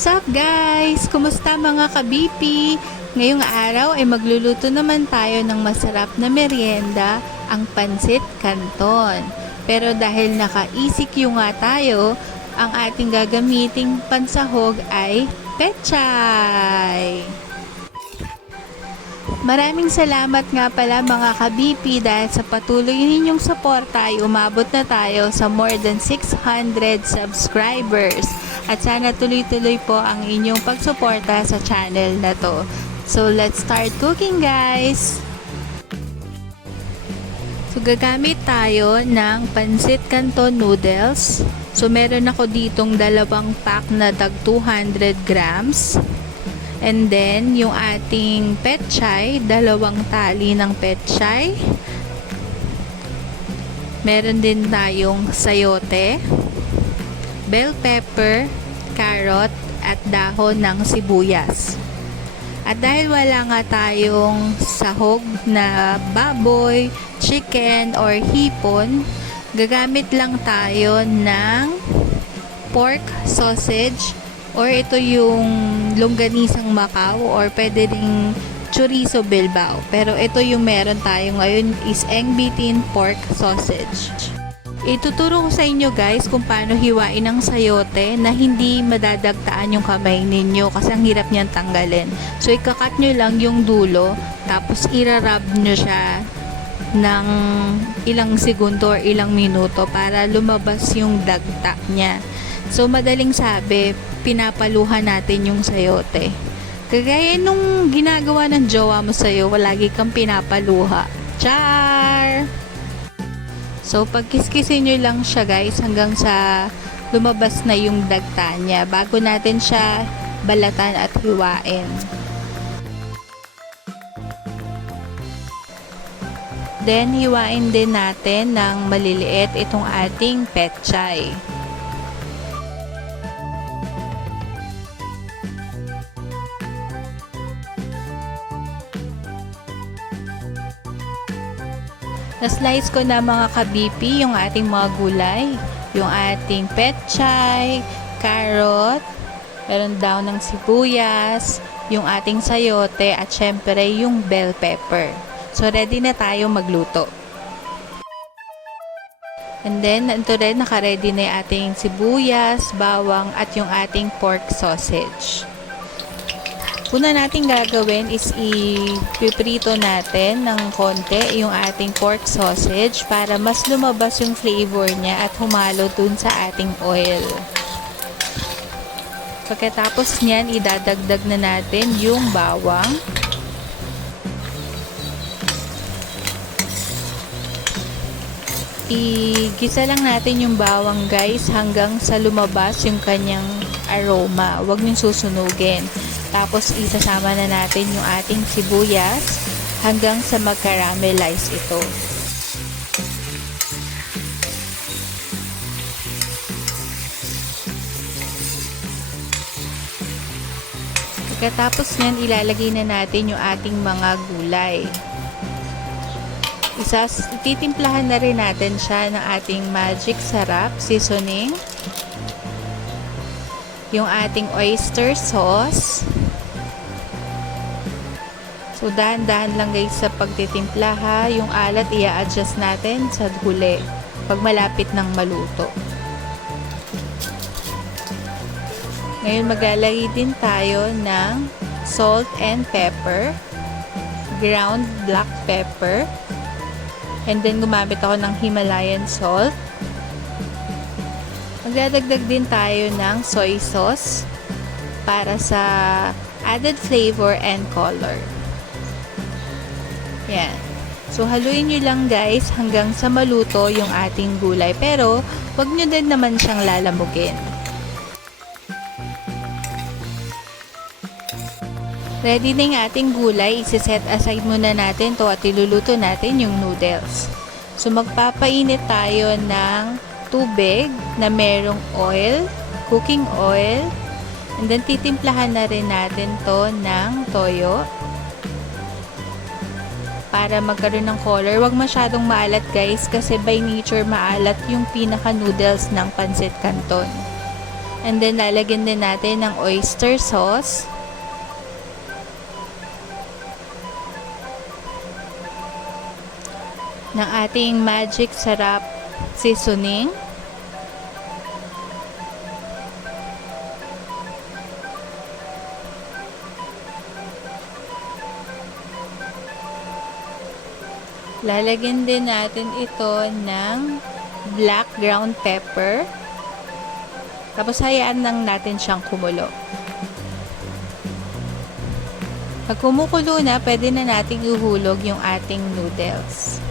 What's up guys? Kumusta mga ka-BP? Ngayong araw ay magluluto naman tayo ng masarap na merienda, ang Pancit Canton. Pero dahil naka-ECQ nga tayo, ang ating gagamiting pansahog ay Pechay. Maraming salamat nga pala mga ka-BP dahil sa patuloy ninyong suporta ay umabot na tayo sa more than 600 subscribers. At sana tuloy-tuloy po ang inyong pagsuporta sa channel na to. So let's start cooking guys! So gagamit tayo ng Pancit Canton noodles. So meron ako ditong dalawang pack na tag 200 grams. And then yung ating pechay, dalawang tali ng pechay. Meron din tayong sayote, bell pepper, carrot, at dahon ng sibuyas. At dahil wala nga tayong sahog na baboy, chicken, or hipon, gagamit lang tayo ng pork sausage, or ito yung longganisang Macau, or pwede ring chorizo bilbao. Pero ito yung meron tayo ngayon is engbitin pork sausage. Ituturo ko sa inyo guys kung paano hiwain ang sayote na hindi madadagtaan yung kamay ninyo kasi ang hirap niyan tanggalin. So ikakat nyo lang yung dulo tapos irarab nyo siya ng ilang segundo or ilang minuto para lumabas yung dagta niya. So madaling sabi, pinapaluhan natin yung sayote. Kagaya nung ginagawa ng jowa mo sa'yo, lagi kang pinapaluha. Char! So, pagkiskisin nyo lang siya guys hanggang sa lumabas na yung dagta niya bago natin siya balatan at hiwain. Then, hiwain din natin ng maliliit itong ating pechay. Na-slice ko na mga ka-BP yung ating mga gulay. Yung ating pechay, carrot, meron daw ng sibuyas, yung ating sayote, at syempre yung bell pepper. So, ready na tayo magluto. And then, ito rin, naka-ready na yung ating sibuyas, bawang, at yung ating pork sausage. Una natin gagawin is ipiprito natin ng konti yung ating pork sausage para mas lumabas yung flavor niya at humalo dun sa ating oil. Pagkatapos niyan, idadagdag na natin yung bawang. Igisa lang natin yung bawang guys hanggang sa lumabas yung kanyang aroma. Huwag niyong susunugin. Tapos isasama na natin yung ating sibuyas hanggang sa mag-caramelize ito. Pagkatapos nyan, ilalagay na natin yung ating mga gulay. Titimplahan na rin natin siya ng ating magic sarap seasoning, yung ating oyster sauce. So, dahan-dahan lang guys sa pagtitimpla ha. Yung alat, i-adjust natin sa huli pag malapit ng maluto. Ngayon, maglalagay din tayo ng salt and pepper, ground black pepper, and then gumamit ako ng Himalayan salt. Magdadagdag din tayo ng soy sauce para sa added flavor and color. Yan. So, haluin nyo lang guys hanggang sa maluto yung ating gulay. Pero, wag nyo din naman siyang lalamugin. Ready na yung ating gulay. Isi-set aside muna natin to at iluluto natin yung noodles. So, magpapainit tayo ng tubig na merong oil, cooking oil, and then titimplahan na rin natin to ng toyo para magkaroon ng color. Huwag masyadong maalat guys kasi by nature maalat yung pinaka noodles ng Pancit Canton. And then, lalagyan din natin ng oyster sauce. Ng ating magic sarap seasoning. Lalagyan din natin ito ng black ground pepper. Tapos hayaan lang natin siyang kumulo. Pag kumukulo na, pwede na nating ihulog yung ating noodles.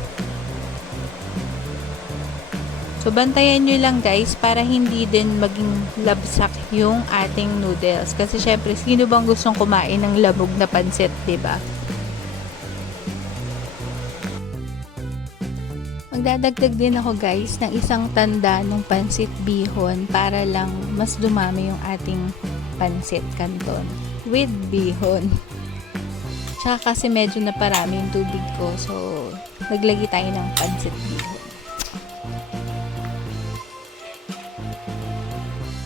So, bantayan nyo lang guys para hindi din maging labsak yung ating noodles. Kasi syempre, sino bang gustong kumain ng lamog na pansit, diba? Magdadagdag din ako guys ng isang tanda ng pansit bihon para lang mas dumami yung ating pancit canton with bihon. Tsaka kasi medyo naparami yung tubig ko, so naglagay tayo ng pansit bihon.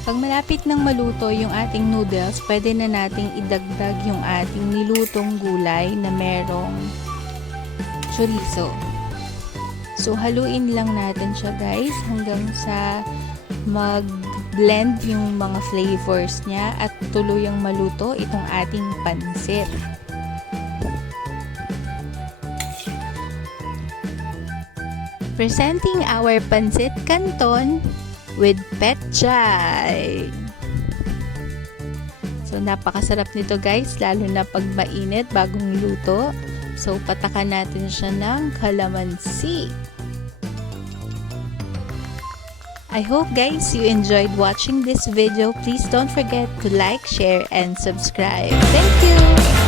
Pag malapit nang maluto yung ating noodles, pwede na nating idagdag yung ating nilutong gulay na merong chorizo. So, haluin lang natin siya guys hanggang sa mag-blend yung mga flavors niya at tuluyang maluto itong ating pansit. Presenting our Pancit Canton with Pechay. So, napakasarap nito guys, lalo na pag mainit bagong luto. So, patakan natin siya ng kalamansi. I hope guys you enjoyed watching this video. Please don't forget to like, share, and subscribe. Thank you!